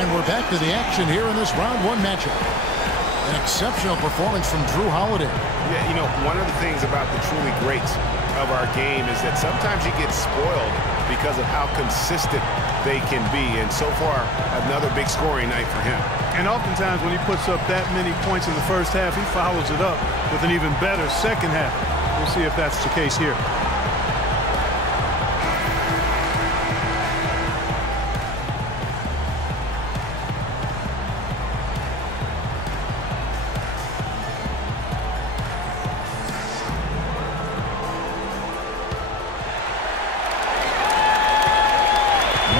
And we're back to the action here in this round one matchup. An exceptional performance from Drew Holiday. Yeah, you know, one of the things about the truly greats of our game is that sometimes you get spoiled because of how consistent they can be. And so far, another big scoring night for him. And oftentimes when he puts up that many points in the first half, he follows it up with an even better second half. We'll see if that's the case here.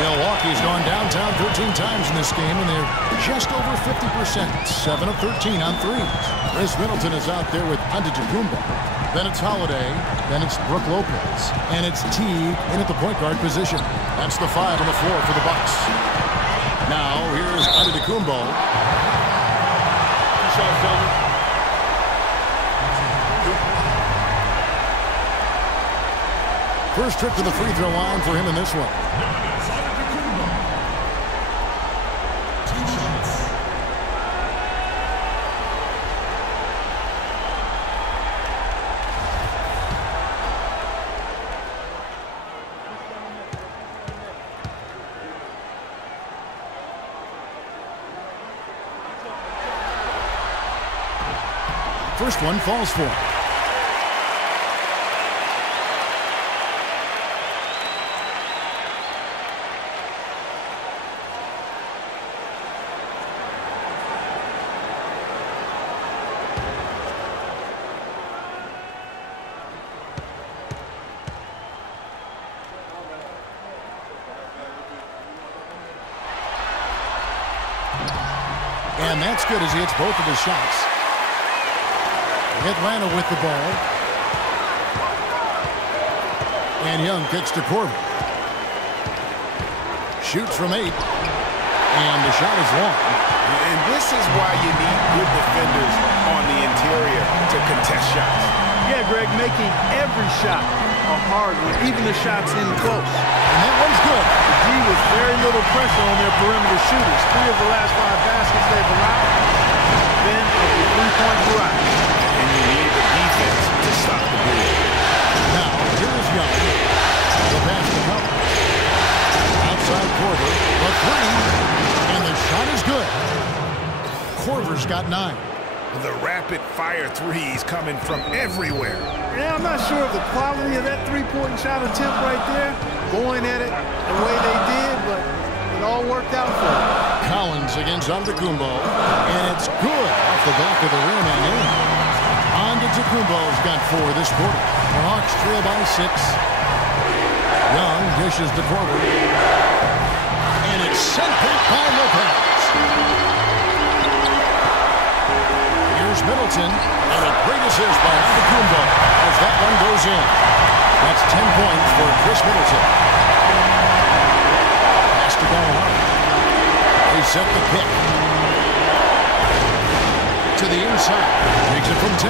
Milwaukee's gone downtown 13 times in this game, and they're just over 50%. 7 of 13 on threes. Chris Middleton is out there with Antetokounmpo. Then it's Holiday. Then it's Brook Lopez. And it's Teague in at the point guard position. That's the 5 on the floor for the Bucks. Now here's Antetokounmpo. Two shots, gentlemen. First trip to the free throw line for him in this one. First one falls for him. And that's good as he hits both of his shots. Atlanta with the ball. And Young kicks to Corbin. Shoots from 8. And the shot is long. And this is why you need good defenders on the interior to contest shots. Yeah, Greg, making every shot a hard one, even the shots in close. And that one's good. The D with very little pressure on their perimeter shooters. 3 of the last 5 baskets they've allowed. Then of the three-point variety. And you need the defense to stop the ball. Now, here's Young. The pass to Cover. Outside Korver. A 3. And the shot is good. Korver's got 9. The rapid-fire threes coming from everywhere. Yeah, I'm not sure of the quality of that three-point shot attempt right there. Going at it the way they did, but it all worked out for them. Collins against Antetokounmpo. And it's good off the back of the rim and in. Antetokounmpo's got 4 this quarter. The Hawks trail by 6. Young dishes to Korver. And it's sent back by Lopez. Here's Middleton, and a great assist by Antetokounmpo as that one goes in. That's 10 points for Chris Middleton. Has to go hard. They set the pick. To the inside. Takes it from 10.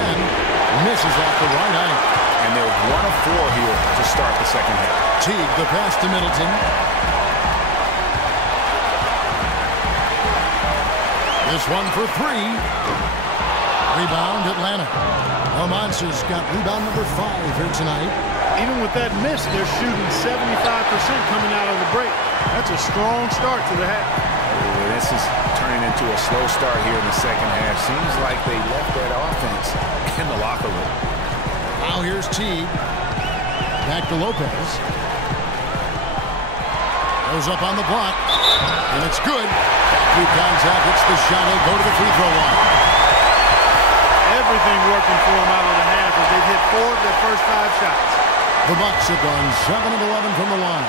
Misses off the right eye. And they're 1 of 4 here to start the second half. Teague the pass to Middleton. This one for 3. Rebound, Atlanta. The Monsters got rebound number 5 here tonight. Even with that miss, they're shooting 75% coming out of the break. That's a strong start to the half. This is turning into a slow start here in the second half. Seems like they left that offense in the locker room. Now here's Teague. Back to Lopez. Goes up on the block. And it's good. Through contact, hits the shot. He'll go to the free throw line. Everything working for them out of the half as they've hit 4 of their first 5 shots. The Bucks have gone 7 of 11 from the line.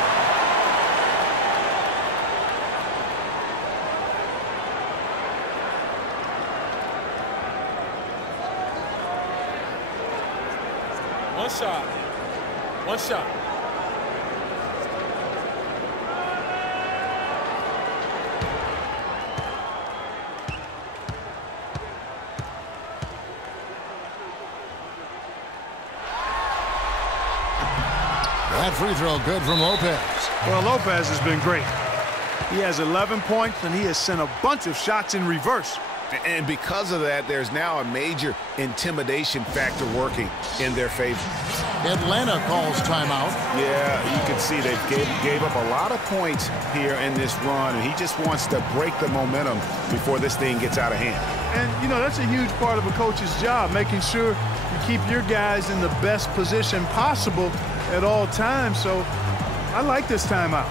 One shot. One shot. That free throw good from Lopez. Well, Lopez has been great. He has 11 points, and he has sent a bunch of shots in reverse. And because of that, there's now a major intimidation factor working in their favor. Atlanta calls timeout. Yeah, you can see they gave up a lot of points here in this run, and he just wants to break the momentum before this thing gets out of hand. And, you know, that's a huge part of a coach's job, making sure you keep your guys in the best position possible at all times. So I like this timeout.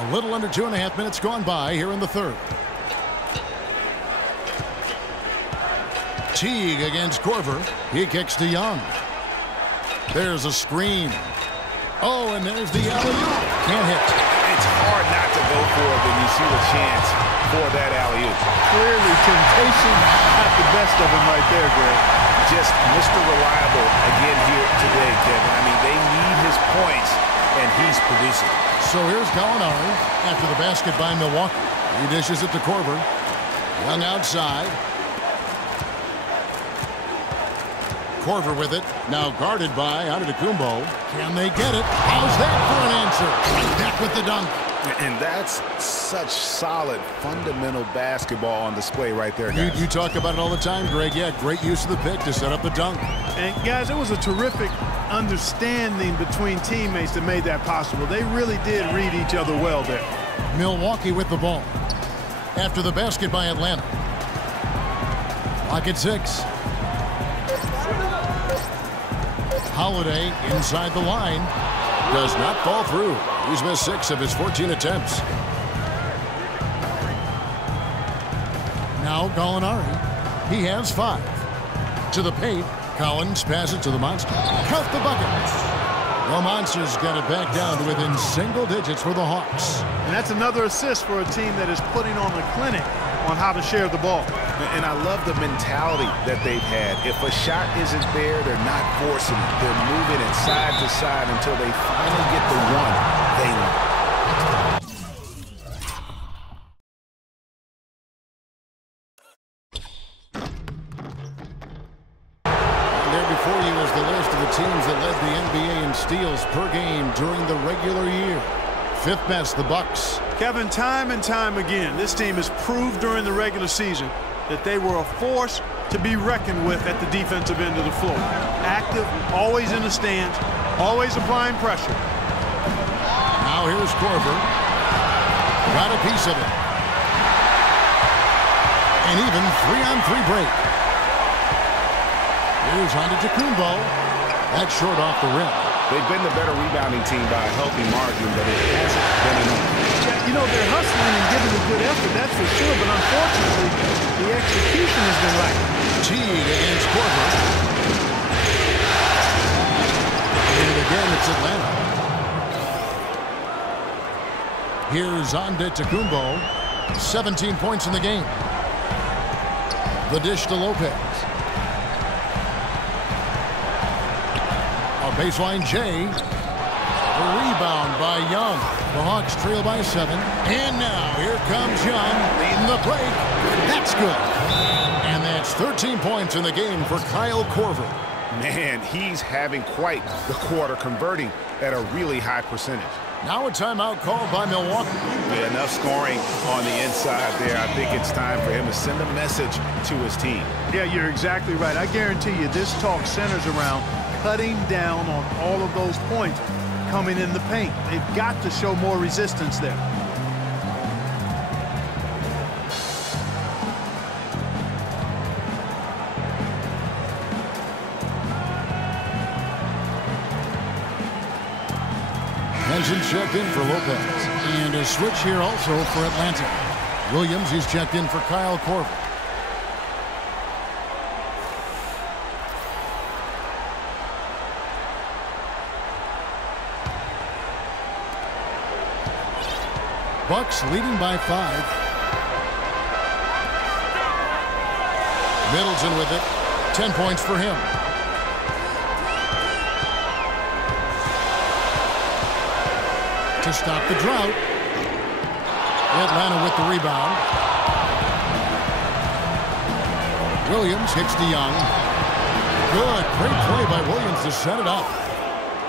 A little under 2.5 minutes gone by here in the third. Teague against Korver. He kicks to Young. There's a screen. Oh, and there's the alley-oop. Can't hit. It's hard not to go for it when you see the chance for that alley-oop. Clearly, temptation got the best of him right there, Greg. Just Mr. Reliable again here today, Kevin. I mean, they need his points, and he's producing. So here's Gallinari after the basket by Milwaukee. He dishes it to Korver. Young outside. Korver with it. Now guarded by Antetokounmpo. Can they get it? How's that for an answer? Right back with the dunk. And that's such solid, fundamental basketball on display right there, guys. You talk about it all the time, Greg. Yeah, great use of the pick to set up the dunk. And, guys, it was a terrific understanding between teammates that made that possible. They really did read each other well there. Milwaukee with the ball. After the basket by Atlanta. Clock at 6. Holiday inside the line. Does not fall through. He's missed 6 of his 14 attempts. Now Gallinari. He has 5. To the paint. Collins passes to the Monster. Count the buckets. The Monsters got it back down to within single digits for the Hawks. And that's another assist for a team that is putting on a clinic on how to share the ball. And I love the mentality that they've had. If a shot isn't there, they're not forcing it. They're moving it side to side until they finally get the one they want. Before you is the list of the teams that led the NBA in steals per game during the regular year. 5th best, the Bucks. Kevin, time and time again, this team has proved during the regular season that they were a force to be reckoned with at the defensive end of the floor. Active, always in the stands, always applying pressure. Now here's Korver. Got a piece of it. An even 3-on-3 break. Here's Antetokounmpo. That's short off the rim. They've been the better rebounding team by a healthy margin, but it hasn't been enough. Yeah, you know, they're hustling and giving a good effort, that's for sure, but unfortunately, the execution has been lacking. Teague against Korver. And again, it's Atlanta. Here's Antetokounmpo. 17 points in the game. The dish to Lopez. Baseline Jay. The rebound by Young. The Hawks trail by 7. And now here comes Young leading the break. That's good. And that's 13 points in the game for Kyle Korver. Man, he's having quite the quarter, converting at a really high percentage. Now a timeout called by Milwaukee. Yeah, enough scoring on the inside there. I think it's time for him to send a message to his team. Yeah, you're exactly right. I guarantee you this talk centers around cutting down on all of those points coming in the paint. They've got to show more resistance there. Henson checked in for Lopez. And a switch here also for Atlanta. Williams is checked in for Kyle Korver. Bucks leading by 5. Middleton with it. 10 points for him. To to stop the drought. Atlanta with the rebound. Williams hits to Young. Good. Great play by Williams to set it up.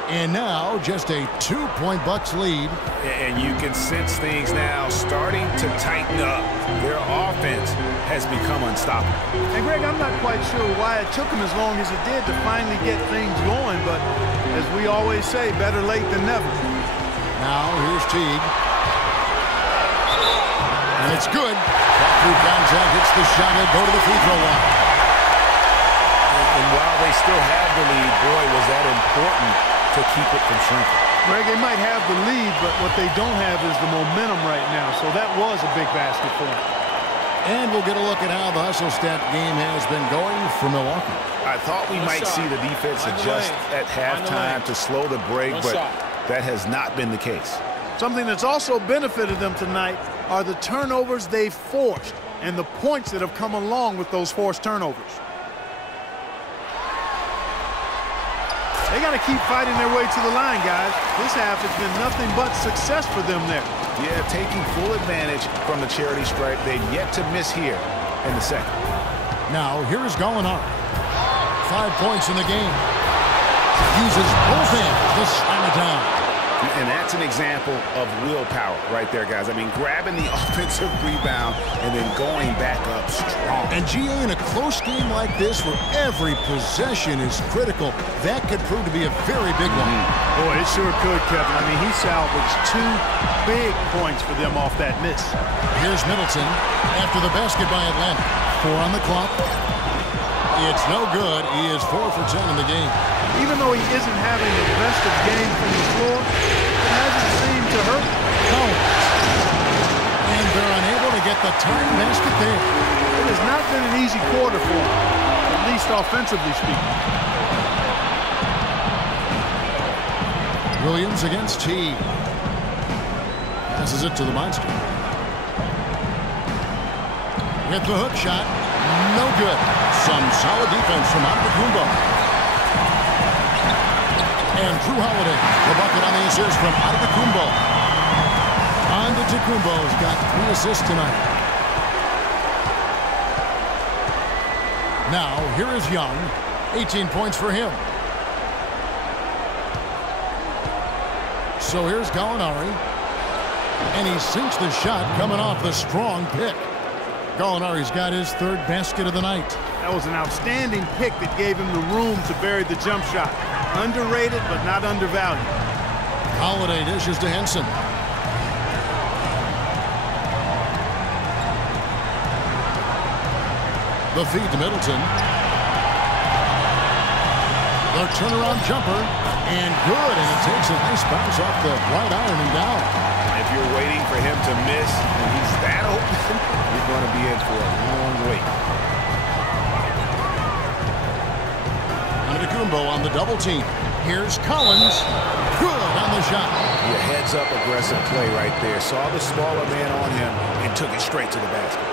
And now just a 2-point Bucks lead. And you can sense things now starting to tighten up. Their offense has become unstoppable. And Greg, I'm not quite sure why it took them as long as it did to finally get things going, but as we always say, better late than never. Now here's Teague. And it's good. Back through contact, hits the shot, and go to the free throw line. And while they still have the lead, boy, was that important to keep it from shrinking. Greg, they might have the lead, but what they don't have is the momentum right now, so that was a big basket for them. And we'll get a look at how the hustle stat game has been going for Milwaukee. I thought we might see the defense adjust at halftime to slow the break, but that has not been the case. Something that's also benefited them tonight are the turnovers they've forced and the points that have come along with those forced turnovers. They got to keep fighting their way to the line, guys. This half has been nothing but success for them there. Yeah, taking full advantage from the charity stripe. They've yet to miss here in the second. Now, here is Gallinari. 5 points in the game. Uses both hands to slam it down. And that's an example of willpower right there, guys. I mean, grabbing the offensive rebound and then going back up strong. And GA, in a close game like this where every possession is critical, that could prove to be a very big one. Boy, it sure could, Kevin. I mean, he salvaged 2 big points for them off that miss. Here's Middleton after the basket by Atlanta. 4 on the clock. It's no good. He is 4 for 10 in the game. Even though he isn't having the best of game from the floor, it hasn't seemed to hurt. No. And they're unable to get the tying basket there. It has not been an easy quarter for him, at least offensively speaking. Williams against Teague. Passes it to the monster. With the hook shot. No good. Some solid defense from Antetokounmpo. And Drew Holiday, the bucket on the assist from Antetokounmpo. Antetokounmpo's got 3 assists tonight. Now, here is Young. 18 points for him. So here's Gallinari. And he sinks the shot coming off the strong pick. Gallinari's got his 3rd basket of the night. That was an outstanding pick that gave him the room to bury the jump shot. Underrated, but not undervalued. Holiday dishes to Henson. The feed to Middleton. The turnaround jumper. And good, and it takes a nice bounce off the right iron and down. If you're waiting for him to miss and he's that open, you're going to be in for a long wait. Antetokounmpo on the double team. Here's Collins. Good on the shot. Your heads-up aggressive play right there. Saw the smaller man on him and took it straight to the basket.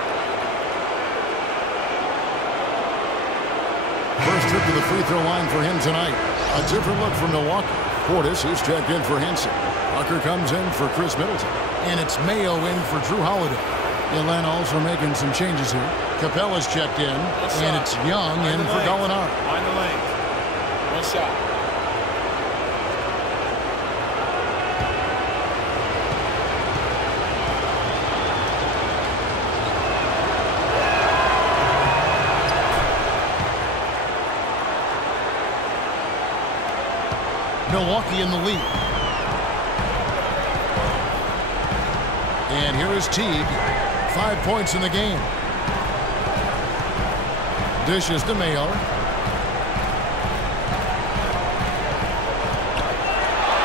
First trip to the free throw line for him tonight. A different look from Milwaukee. Portis is checked in for Henson. Tucker comes in for Chris Middleton. And it's Mayo in for Drew Holiday. Atlanta also making some changes here. Capella's checked in. And it's Young in for Gallinari. Find the lane. 1 shot. Milwaukee in the lead. And here is Teague. 5 points in the game. Dishes to Mayo.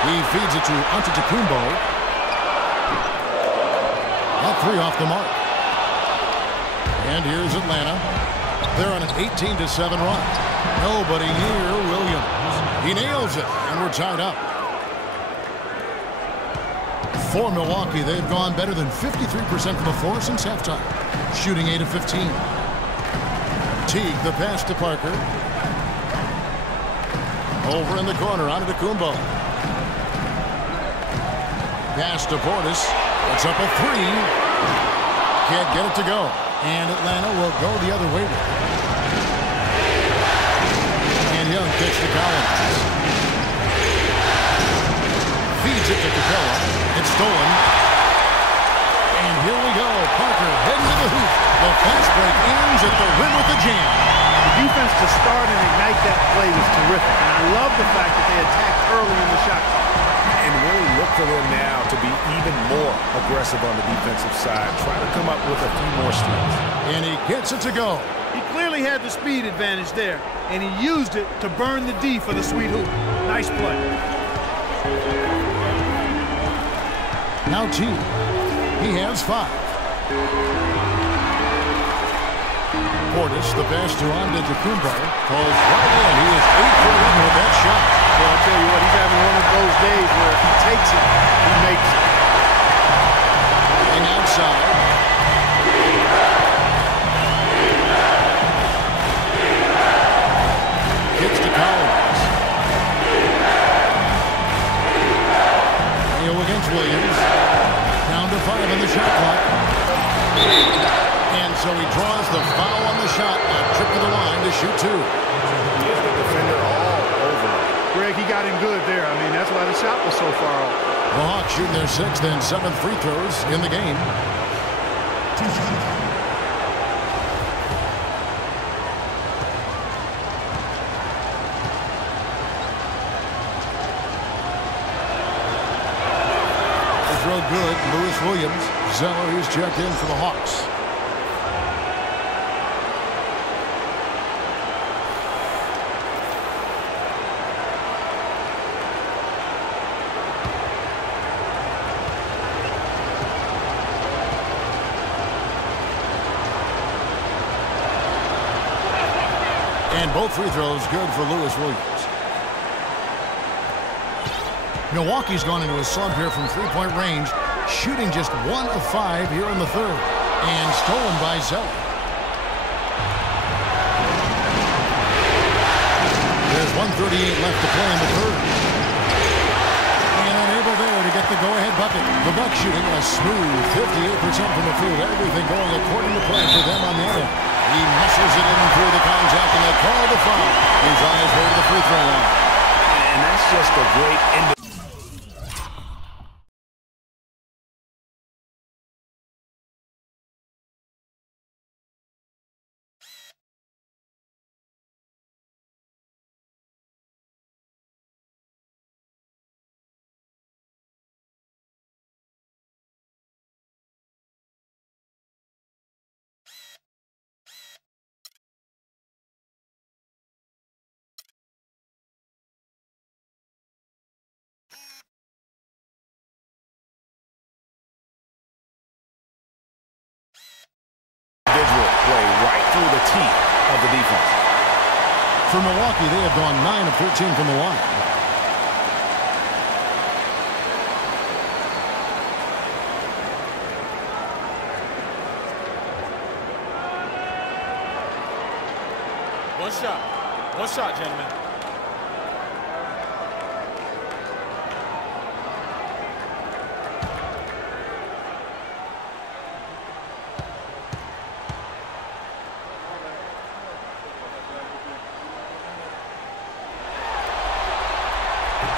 He feeds it to Antetokounmpo. A 3 off the mark. And here's Atlanta. They're on an 18-7 run. Nobody near Williams. He nails it, and we're tied up. For Milwaukee, they've gone better than 53% from the floor since halftime, shooting 8 of 15. Teague, the pass to Parker. Over in the corner, Antetokounmpo. Pass to Portis. It's up a three. Can't get it to go. And Atlanta will go the other way with it. And Young kicks to Collins. Feeds it to Capella. It's stolen. And here we go. Parker heading to the hoop. The fast break ends at the rim with the jam. The defense to start and ignite that play was terrific. And I love the fact that they attacked early in the shot clock. And really look for them now to be even more aggressive on the defensive side. Try to come up with a few more steals. And he gets it to go. He clearly had the speed advantage there, and he used it to burn the D for the sweet hoop. Nice play. Now T. He has 5. Portis, the pass to Antetokounmpo, falls right in. He is 8 for 11 with that shot. Well, I'll tell you what, he's having one of those days where if he takes it, he makes it. And outside. Gets to Collins. Neal against Williams. Down to 5 on the shot clock. And so he draws the foul on the shot. A trip to the line to shoot 2. He is the defender all over. Greg, he got him good there. I mean, that's why the shot was so far off. The Hawks shooting their 6th and 7th free throws in the game. The throw good. Lewis Williams. Zeller, who's checked in for the Hawks. And both free throws good for Lewis Williams. Milwaukee's gone into a slump here from three-point range, shooting just 1 of 5 here in the third. And stolen by Zeller. There's 1:38 left to play in the third. And unable there to get the go-ahead bucket. The Bucks shooting a smooth 58% from the field. Everything going according to plan for them on the other. He muscles it in through the contact, and they call the foul. He's on his way to the free throw line. And that's just a great end. Play right through the teeth of the defense. For Milwaukee, they have gone 9 of 13 from the line. One shot, gentlemen.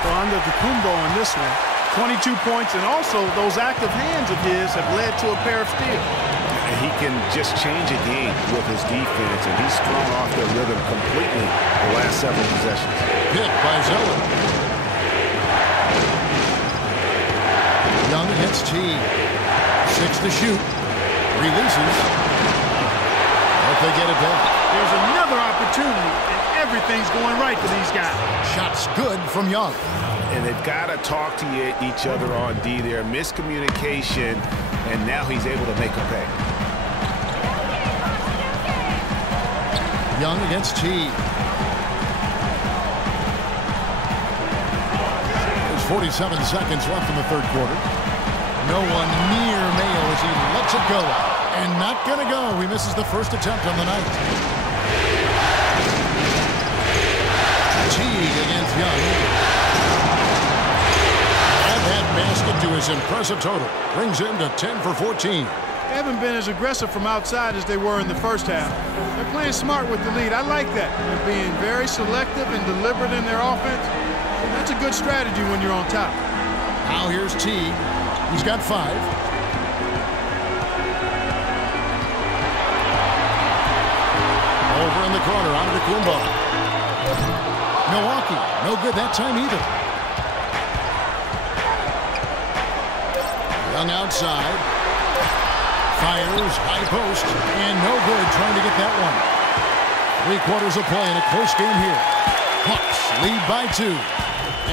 Antetokounmpo on this one. 22 points, and also those active hands of his have led to a pair of steals. And he can just change a game with his defense, and he's thrown off their rhythm completely the last several possessions. Hit by Zeller. Young hits T. 6 to shoot. Releases. But they get it back. There's another opportunity, and everything's going right for these guys. Shots good from Young. And they've got to talk to each other on D there. Miscommunication, and now he's able to make a pay. Young against T. There's 47 seconds left in the third quarter. No one near Mayo as he lets it go. And not going to go. He misses the first attempt on the night. Teague against Young. Had that basket to his impressive total. Brings him to 10 for 14. They haven't been as aggressive from outside as they were in the first half. They're playing smart with the lead. I like that. They're being very selective and deliberate in their offense. That's a good strategy when you're on top. Now here's T. He's got 5. Over in the corner, on to Kumbo. Milwaukee, no good that time either. Young outside. Fires, high post, and no good trying to get that one. 3 quarters of play in a close game here. Hawks lead by 2.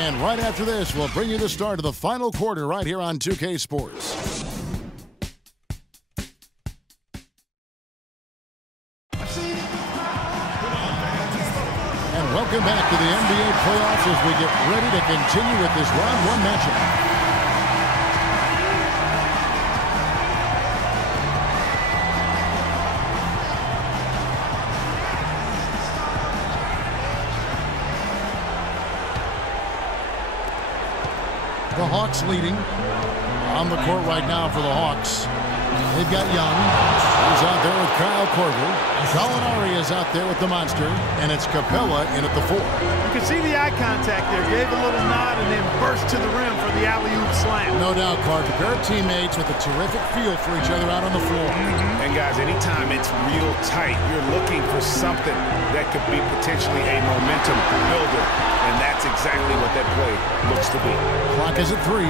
And right after this, we'll bring you the start of the final quarter right here on 2K Sports. And welcome back to the NBA playoffs as we get ready to continue with this round 1 matchup. The Hawks leading on the court right now for the Hawks. They've got Young. He's out there with Kyle Korver. Gallinari is out there with the monster. And it's Capella in at the 4. You can see the eye contact there. Gave a little nod and then burst to the rim for the alley-oop slam. No doubt, Carter. Pair of teammates with a terrific feel for each other out on the floor. And guys, anytime it's real tight, you're looking for something that could be potentially a momentum builder. And that's exactly what that play looks to be. Clock is at 3.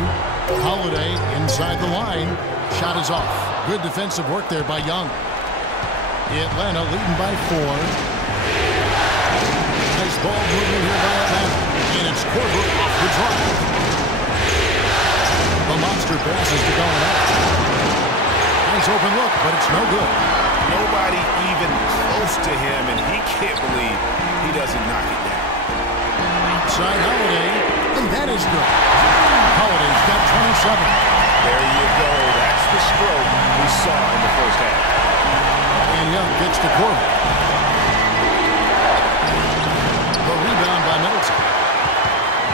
Holiday inside the line. Shot is off. Good defensive work there by Young. Atlanta leading by 4. Nice ball movement here by Atlanta. And it's Korver off the drive. The monster passes to Gallinari. Nice open look, but it's no good. Nobody even close to him, and he can't believe he doesn't knock it down. Outside Holiday, and that is good. Holiday's got 27. There you go. That's the stroke we saw in the first half. And Young gets to Korver. The rebound by Middleton.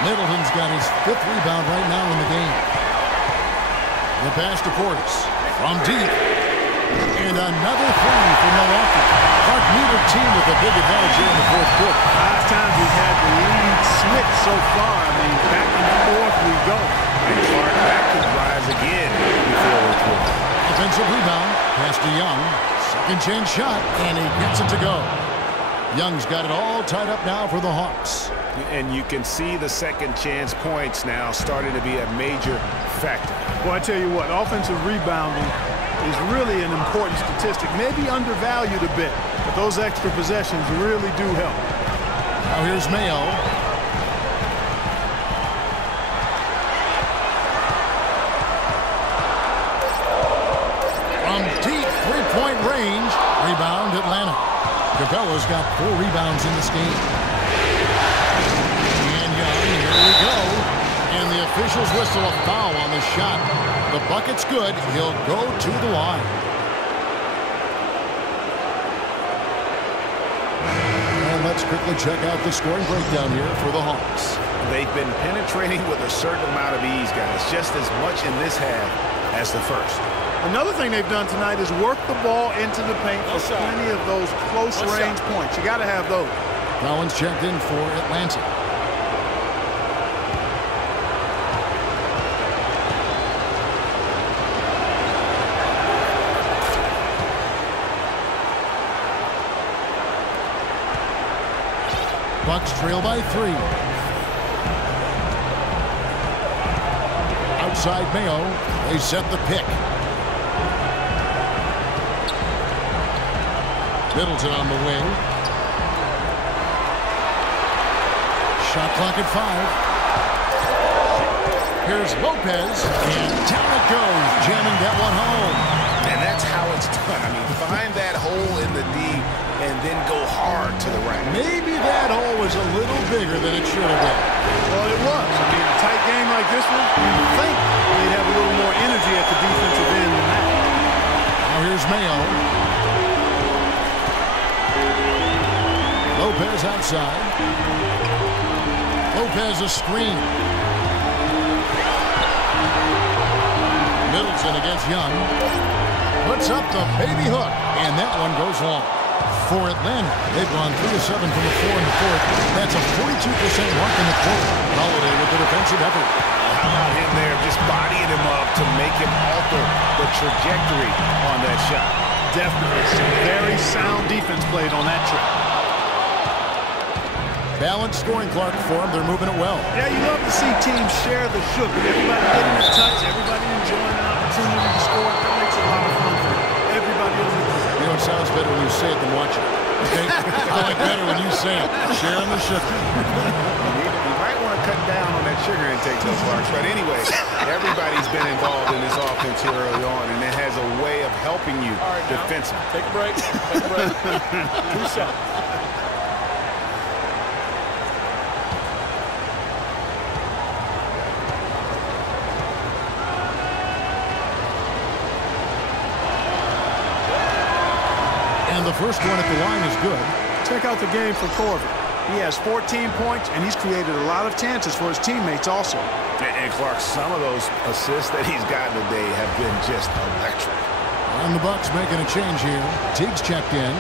Middleton's got his 5th rebound right now in the game. The pass to Portis from deep. And another 3 for Milwaukee. Clark, neither team with a big advantage here in the 4th quarter. 5 times we've had the lead switch so far. I mean, back and forth we go. And Clark back to rise again before we're through. Defensive rebound. Pass to Young. Second chance shot. And he gets it to go. Young's got it all tied up now for the Hawks. And you can see the second chance points now starting to be a major factor. Well, I tell you what, offensive rebounding is really an important statistic. Maybe undervalued a bit, but those extra possessions really do help. Now here's Mayo. From deep 3-point range. Rebound Atlanta. Capella's got 4 rebounds in this game. And Young, here we go. And the officials whistle a foul on the shot. The bucket's good. He'll go to the line. And let's quickly check out the scoring breakdown here for the Hawks. They've been penetrating with a certain amount of ease, guys. Just as much in this half as the first. Another thing they've done tonight is work the ball into the paint for plenty of those close-range points. You got to have those. Collins checked in for Atlanta. Bucks trail by 3. Outside Mayo. They set the pick. Middleton on the wing. Shot clock at 5. Here's Lopez. And down it goes. Jamming that one home. And that's how it's done. I mean, find that hole in the D and then go hard to the right. Maybe that hole was a little bigger than it should have been. Well, it was. I mean, a tight game like this one, you'd think they'd have a little more energy at the defensive end than that. Now here's Mayo. Lopez outside. Lopez a screen. Middleton against Young. Puts up the baby hook, and that one goes long. For Atlanta, they've gone 3-7 from the 4 in the fourth. That's a 42% mark in the quarter. Holiday with the defensive effort. How about him there just bodying him up to make him alter the trajectory on that shot? Definitely some very sound defense played on that trip. Balanced scoring, Clark, for them. They're moving it well. Yeah, you love to see teams share the sugar. Everybody getting a touch, everybody enjoying an opportunity to score. That makes it a lot of fun for everybody on the team. You know, it sounds better when you say it than watch it. Okay? I like better when you say it. Sharing the sugar. You might want to cut down on that sugar intake, though, Clark. But anyway, everybody's been involved in this offense here early on, and it has a way of helping you defensively. Take a break. Take a break. 2 shots. And the first one at the line is good. Check out the game for Corver. He has 14 points, and he's created a lot of chances for his teammates also. And Clark, some of those assists that he's gotten today have been just electric. And the Bucks making a change here. Teague's checked in.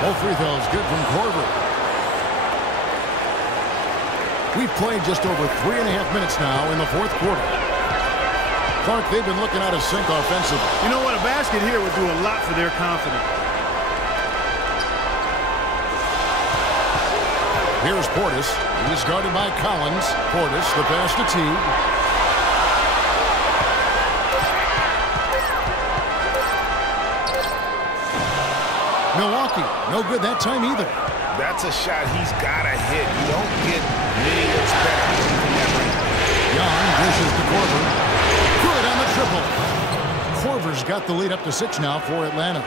Both free throws good from Corver. We've played just over 3.5 minutes now in the fourth quarter. Clark, they've been looking out of sync offensively. You know what? A basket here would do a lot for their confidence. Here's Portis. He's guarded by Collins. Portis, the pass to Teague. Milwaukee, no good that time either. That's a shot he's got to hit. You don't get many looks better than that right now. Young dishes to Corver. Good on the triple. Corver's got the lead up to 6 now for Atlanta.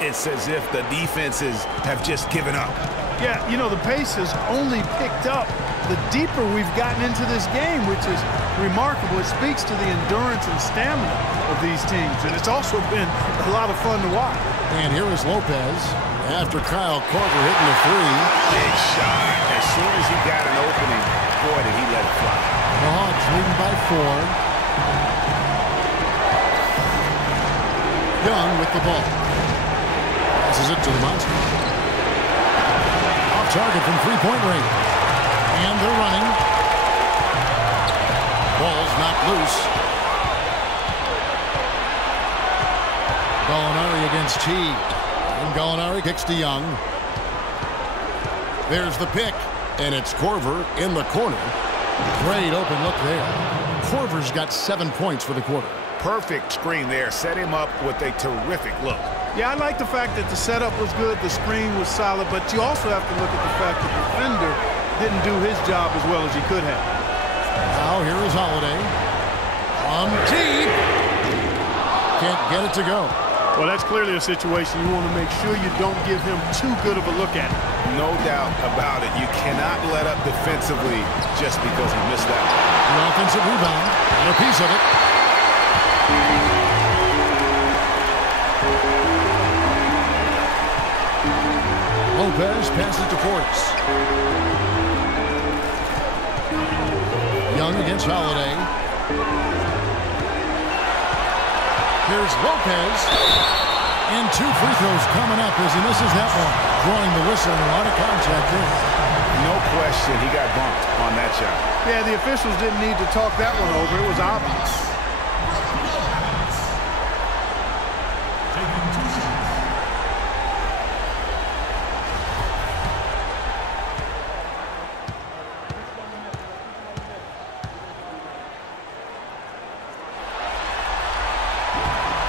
It's as if the defenses have just given up. Yeah, you know, the pace has only picked up the deeper we've gotten into this game, which is remarkable. It speaks to the endurance and stamina of these teams, and it's also been a lot of fun to watch. And here is Lopez after Kyle Korver hitting the 3. Big shot. As soon as he got an opening, boy, did he let it fly. The Hawks leading by 4. Young with the ball. Passes it to the Monster. Off target from three-point range. And they're running. Ball's knocked loose. Gallinari against Teague. And Gallinari kicks to Young. There's the pick. And it's Korver in the corner. Great open look there. Korver's got 7 points for the quarter. Perfect screen there. Set him up with a terrific look. Yeah, I like the fact that the setup was good, the screen was solid, but you also have to look at the fact that the defender didn't do his job as well as he could have. Now here is Holiday. On Teague. Can't get it to go. Well, that's clearly a situation you want to make sure you don't give him too good of a look at it. No doubt about it. You cannot let up defensively just because he missed out. An offensive rebound. And a piece of it. Lopez passes to Portis. Young against Holiday. Here's Lopez. And 2 free throws coming up as he misses that one. Drawing the whistle and a lot of contact there. No question he got bumped on that shot. Yeah, the officials didn't need to talk that one over. It was obvious.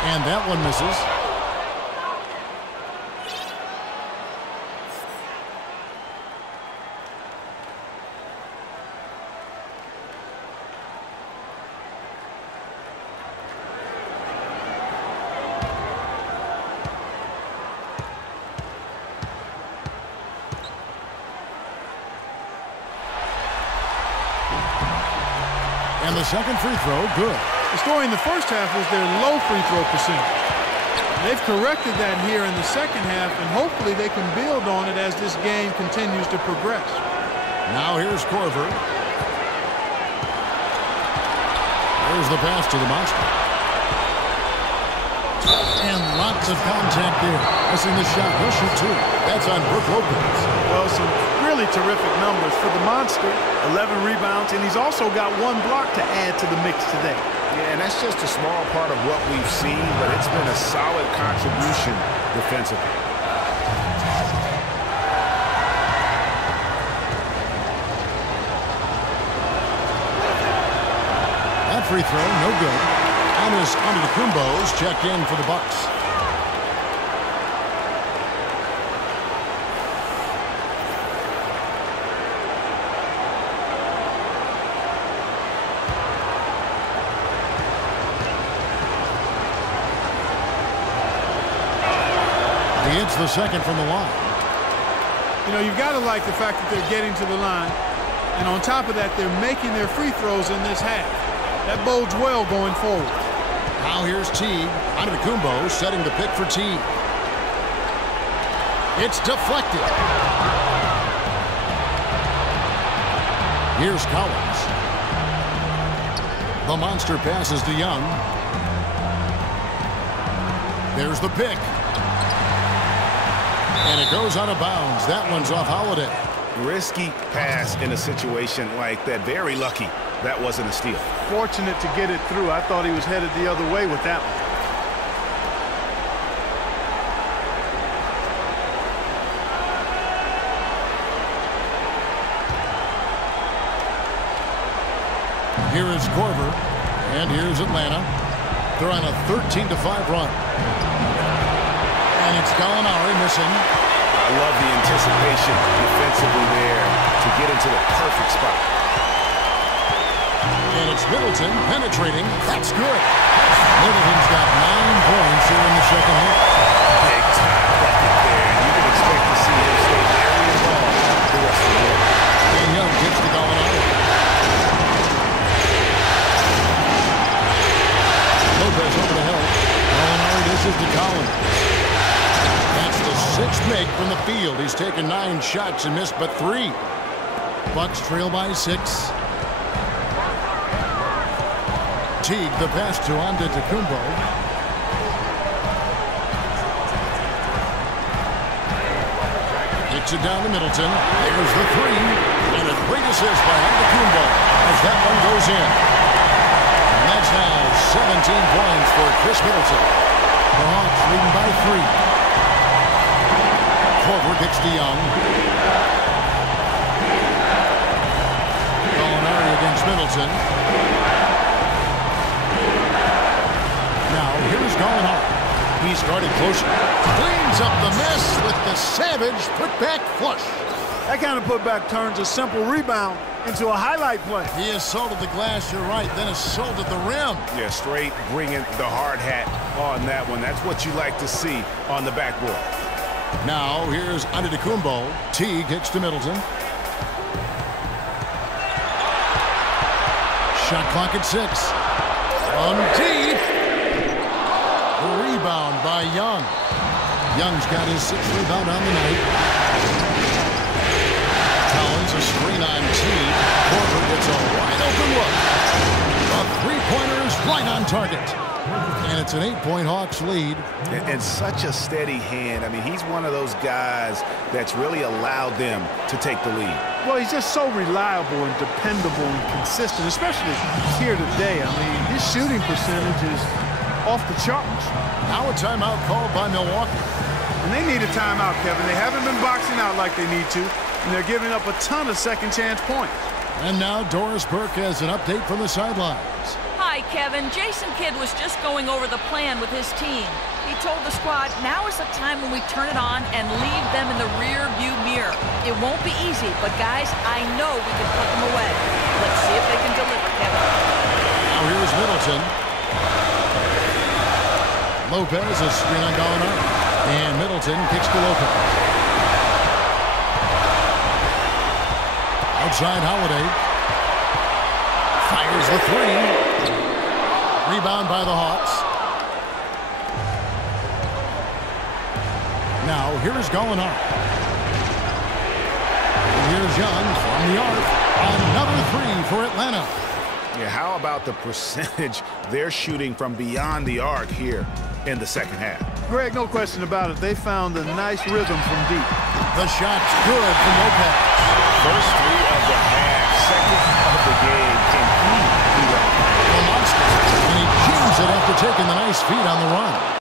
And that one misses. And the second free throw, good. The story in the first half was their low free throw percentage. They've corrected that here in the second half, and hopefully they can build on it as this game continues to progress. Now here's Korver. There's the pass to the monster. And lots of contact there. Missing the shot. He'll shoot two. That's on Brook Lopez. Well, some really terrific numbers for the monster. 11 rebounds, and he's also got 1 block to add to the mix today. Yeah, and that's just a small part of what we've seen, but it's been a solid contribution defensively. That free throw, no good. Giannis Antetokounmpo's checked in for the Bucks. He hits the second from the line. You know, you've got to like the fact that they're getting to the line. And on top of that, they're making their free throws in this half. That bodes well going forward. Now here's Teague. Antetokounmpo setting the pick for Teague. It's deflected. Here's Collins. The monster passes to Young. There's the pick. And it goes out of bounds. That one's off Holiday. Risky pass in a situation like that. Very lucky that wasn't a steal. Fortunate to get it through. I thought he was headed the other way with that one. Here is Korver. And here's Atlanta. They're on a 13-5 run. And it's Gallinari missing. I love the anticipation defensively there to get into the perfect spot. And it's Middleton penetrating. That's good. Middleton's got 9 points here in the second half. Big time bucket there. You can expect to see him stay very involved the rest of the game. And Young gets to Gallinari. Lopez over the help. Gallinari dishes to Collins. That's the 6th make from the field. He's taken 9 shots and missed but 3. Bucks trail by 6. Teague, the pass to Antetokounmpo. Hits it down to Middleton. There's the 3. And a great assist by Antetokounmpo as that one goes in. And that's now 17 points for Chris Middleton. The Hawks leading by 3. Korver gets to Young. Gallinari against Middleton. Now here's Gallinari. He started closer. Cleans up the mess with the savage putback flush. That kind of putback turns a simple rebound into a highlight play. He assaulted the glass, you're right, then assaulted the rim. Yeah, straight bringing the hard hat on that one. That's what you like to see on the backboard. Now here's Antetokounmpo. Teague hits to Middleton. Shot clock at 6. From deep. The rebound by Young. Young's got his 6th rebound on the night. Collins a screen on Teague. Korver gets a wide open look. A three-pointer is right on target. And it's an 8-point Hawks lead. And such a steady hand. I mean, he's one of those guys that's really allowed them to take the lead. Well, he's just so reliable and dependable and consistent, especially here today. I mean, his shooting percentage is off the charts. Now a timeout called by Milwaukee. And they need a timeout, Kevin. They haven't been boxing out like they need to, and they're giving up a ton of second-chance points. And now Doris Burke has an update from the sidelines. Hi, Kevin. Jason Kidd was just going over the plan with his team. He told the squad, now is the time when we turn it on and leave them in the rear view mirror. It won't be easy, but guys, I know we can put them away. Let's see if they can deliver, Kevin. Now here's Middleton. Lopez is screen on Gallinari. And Middleton kicks to Lopez. Outside Holiday. Fires the 3. Rebound by the Hawks. Now, here is Gallinari. here's Young from the arc. Another three for Atlanta. Yeah, how about the percentage they're shooting from beyond the arc here in the second half? Greg, no question about it. They found a nice rhythm from deep. The shot's good from Lopez. First three of the half, second of the game. Can he do that? The monster. And he jams it after taking the nice feed on the run.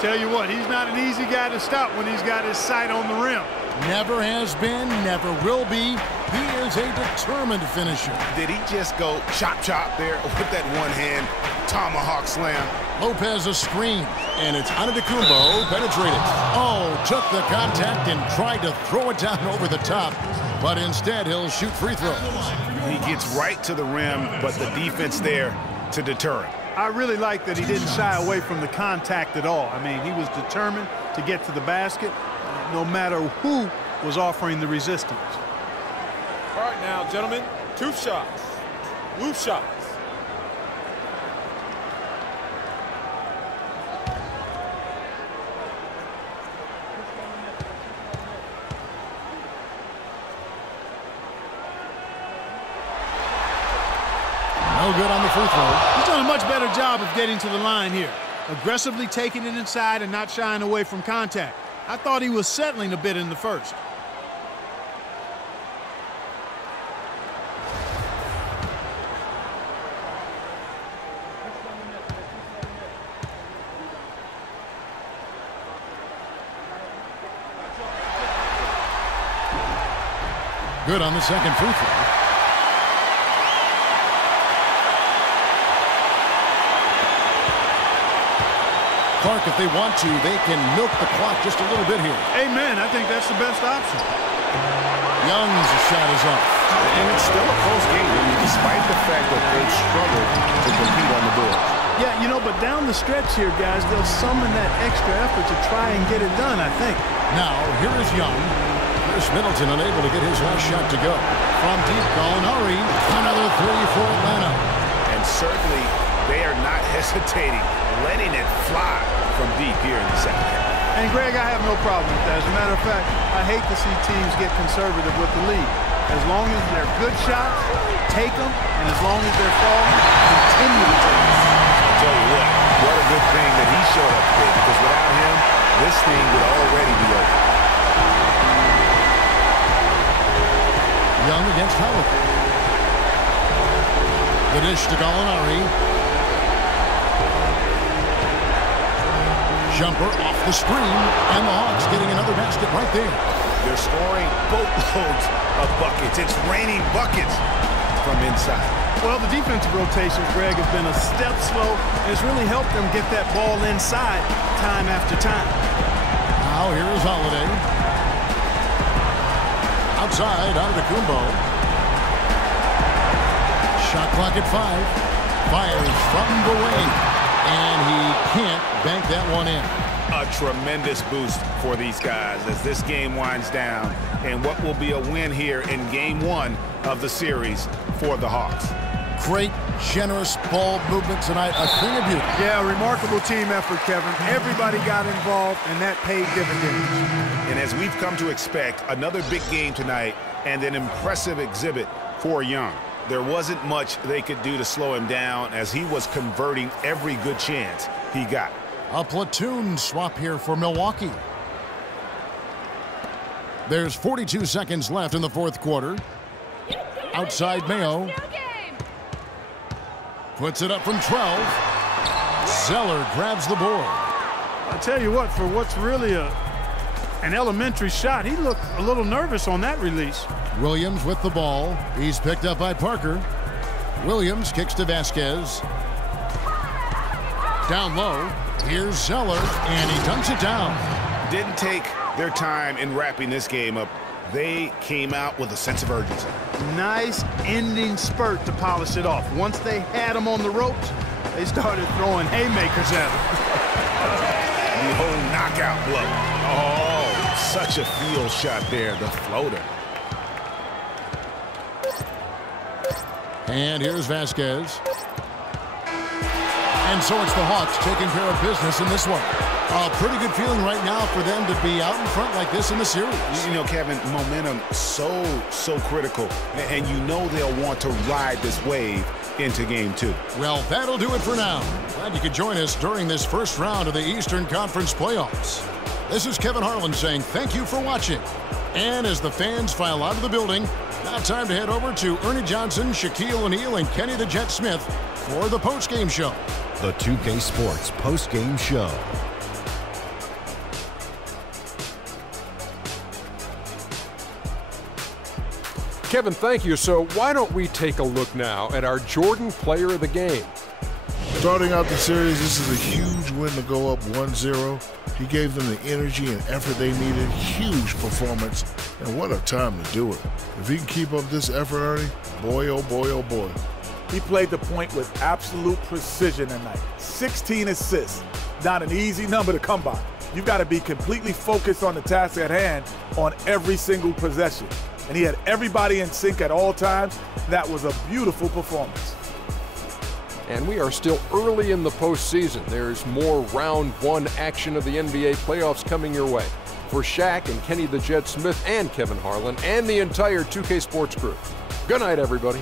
Tell you what, he's not an easy guy to stop when he's got his sight on the rim. Never has been, never will be. He is a determined finisher. Did he just go chop there with that one-hand tomahawk slam? Lopez a screen, and it's Antetokounmpo penetrated. Oh, took the contact and tried to throw it down over the top, but instead he'll shoot free throws. He gets right to the rim, but the defense there to deter him. I really like that he didn't shy away from the contact at all. I mean, he was determined to get to the basket, no matter who was offering the resistance. All right, now, gentlemen, two shots. Loose shots. No good on the free throw. He's done a much better job of getting to the line here. Aggressively taking it inside and not shying away from contact. I thought he was settling a bit in the first. Good on the second free throw. Clark, if they want to, they can milk the clock just a little bit here. Amen. I think that's the best option. Young's shot is up. And it's still a close game, despite the fact that they've struggled to compete on the board. Yeah, you know, but down the stretch here, guys, they'll summon that extra effort to try and get it done, I think. Now, here is Young. Chris Middleton unable to get his last shot to go. From deep, Gallinari, another three for Atlanta. And certainly, they are not hesitating, letting it fly from deep here in the second half. And, Greg, I have no problem with that. As a matter of fact, I hate to see teams get conservative with the lead. As long as they're good shots, take them, and as long as they're falling, continue to take them. I'll tell you what a good thing that he showed up today, because without him, this thing would already be over. Young against Howard. The dish to Gallinari. Jumper off the screen, and the Hawks getting another basket right there. They're scoring boatloads of buckets. It's raining buckets from inside. Well, the defensive rotations, Greg, have been a step slow, and it's really helped them get that ball inside time after time. Now here is Holiday. Outside, Antetokounmpo. Shot clock at 5. Fires from the wing. And he can't bank that one in. A tremendous boost for these guys as this game winds down. And what will be a win here in game 1 of the series for the Hawks. Great, generous ball movement tonight. A thing of beauty. Yeah, remarkable team effort, Kevin. Everybody got involved, and that paid dividends. And as we've come to expect, another big game tonight and an impressive exhibit for Young. There wasn't much they could do to slow him down as he was converting every good chance he got. A platoon swap here for Milwaukee. There's 42 seconds left in the fourth quarter. Outside Mayo. Puts it up from 12. Zeller grabs the board. I tell you what, for what's really an elementary shot, he looked a little nervous on that release. Williams with the ball. He's picked up by Parker. Williams kicks to Vasquez. Down low, here's Zeller, and he dunks it down. Didn't take their time in wrapping this game up. They came out with a sense of urgency. Nice ending spurt to polish it off. Once they had him on the ropes, they started throwing haymakers at him. The whole knockout blow. Oh, such a field shot there, the floater. And here's Vasquez. And so it's the Hawks taking care of business in this one. A pretty good feeling right now for them to be out in front like this in the series. You know, Kevin, momentum so critical. And you know they'll want to ride this wave into game 2. Well, that'll do it for now. Glad you could join us during this first round of the Eastern Conference playoffs. This is Kevin Harlan saying thank you for watching. And as the fans file out of the building, now time to head over to Ernie Johnson, Shaquille O'Neal, and Kenny the Jet Smith for the postgame show. The 2K Sports postgame show. Kevin, thank you. So why don't we take a look now at our Jordan Player of the Game? Starting out the series, this is a huge win to go up 1-0. He gave them the energy and effort they needed. Huge performance, and what a time to do it. If he can keep up this effort, Ernie, boy, oh boy, oh boy. He played the point with absolute precision tonight. 16 assists, not an easy number to come by. You've got to be completely focused on the task at hand on every single possession. And he had everybody in sync at all times. That was a beautiful performance. And we are still early in the postseason. There's more round 1 action of the NBA playoffs coming your way. For Shaq and Kenny the Jet Smith and Kevin Harlan and the entire 2K Sports crew. Good night, everybody.